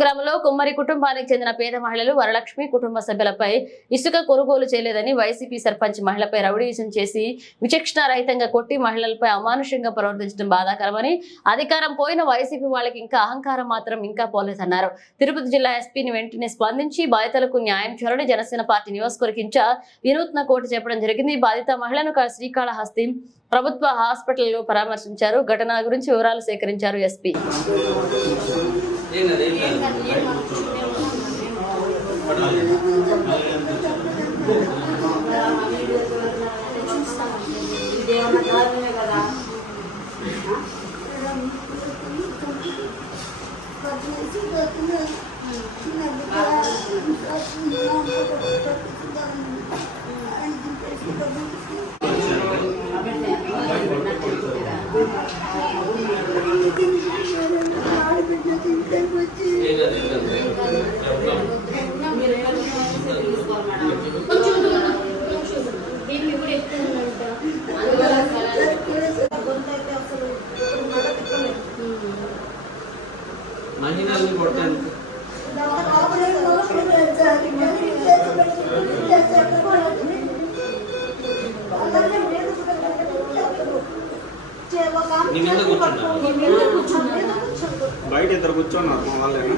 గ్రామంలో కుమ్మరి కుటుంబానికి చెందిన పేద మహిళలు వరలక్ష్మి కుటుంబ సభ్యులపై ఇసుక కొనుగోలు చేయలేదని వైసీపీ సర్పంచ్ మహిళపై రౌడీజం చేసి విచక్షణ రహితంగా కొట్టి మహిళలపై అమానుషంగా ప్రవర్తించడం బాధాకరమని అధికారం పోయిన వైసీపీ వాళ్ళకి ఇంకా అహంకారం మాత్రం ఇంకా పోలేదన్నారు. తిరుపతి జిల్లా ఎస్పీని వెంటనే స్పందించి బాధితులకు న్యాయం చేయాలని జనసేన పార్టీ నియోజకవర్గ ఇన్ఛార్జ్ వినూత్న కోర్టు చెప్పడం జరిగింది. బాధిత మహిళను శ్రీకాళహస్తి ప్రభుత్వ హాస్పిటల్లో పరామర్శించారు. ఘటన గురించి వివరాలు సేకరించారు ఎస్పీ. ఇదేమన్నా మహిళల్ని కొట్టాను? బయట ఇద్దరు కూర్చున్నారు మా వాళ్ళేనా?